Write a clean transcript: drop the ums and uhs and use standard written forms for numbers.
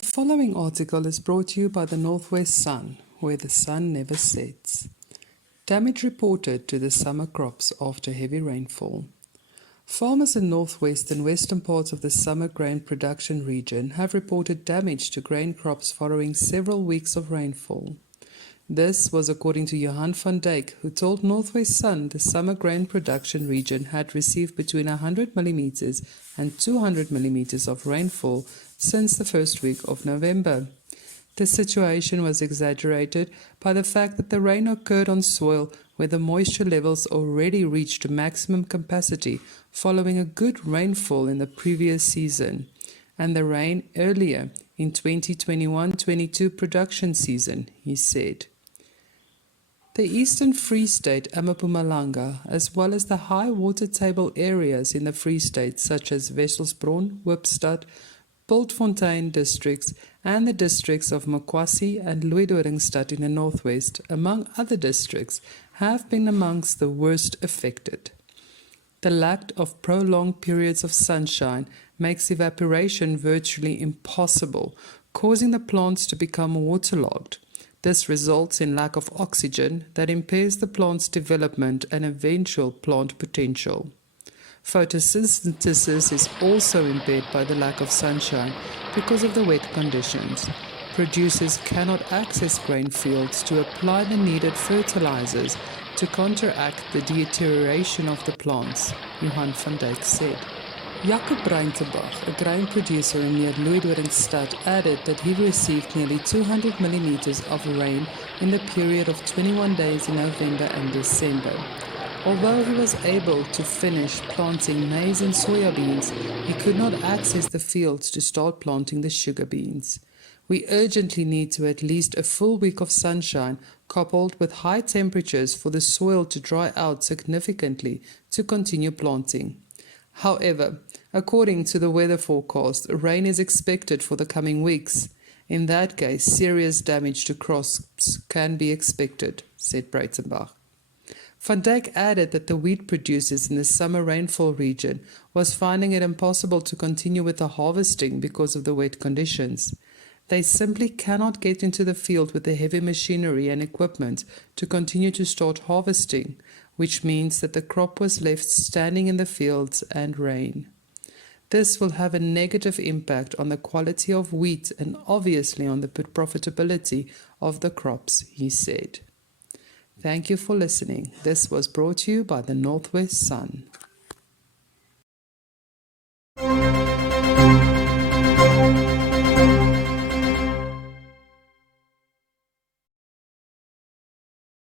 The following article is brought to you by the Northwest Sun, where the sun never sets. Damage reported to the summer crops after heavy rainfall. Farmers in northwest and western parts of the summer grain production region have reported damage to grain crops following several weeks of rainfall. This was according to Johan van Dijk, who told Northwest Sun the summer grain production region had received between 100 millimeters and 200 millimeters of rainfall since the first week of November. The situation was exaggerated by the fact that the rain occurred on soil where the moisture levels already reached maximum capacity following a good rainfall in the previous season, and the rain earlier in 2021-22 production season, he said. The Eastern Free State, Mpumalanga, as well as the high water table areas in the Free State such as Wesselsbron, Hoopstad, Bultfontein districts and the districts of Mokwatsi and Louis-Doringstad in the northwest, among other districts, have been amongst the worst affected. The lack of prolonged periods of sunshine makes evaporation virtually impossible, causing the plants to become waterlogged. This results in lack of oxygen that impairs the plant's development and eventual plant potential. Photosynthesis is also impaired by the lack of sunshine because of the wet conditions. Producers cannot access grain fields to apply the needed fertilizers to counteract the deterioration of the plants, Johan van Dijk said. Jacob Breitenbach, a grain producer near Louis-Doringstad, added that he received nearly 200 millimeters of rain in the period of 21 days in November and December. Although he was able to finish planting maize and soybeans, he could not access the fields to start planting the sugar beans. We urgently need to at least a full week of sunshine coupled with high temperatures for the soil to dry out significantly to continue planting. However, according to the weather forecast, rain is expected for the coming weeks. In that case, serious damage to crops can be expected, said Breitenbach. Van Dijk added that the wheat producers in the summer rainfall region was finding it impossible to continue with the harvesting because of the wet conditions. They simply cannot get into the field with the heavy machinery and equipment to continue to start harvesting, which means that the crop was left standing in the fields and rain. This will have a negative impact on the quality of wheat and obviously on the profitability of the crops, he said. Thank you for listening. This was brought to you by the Northwest Sun.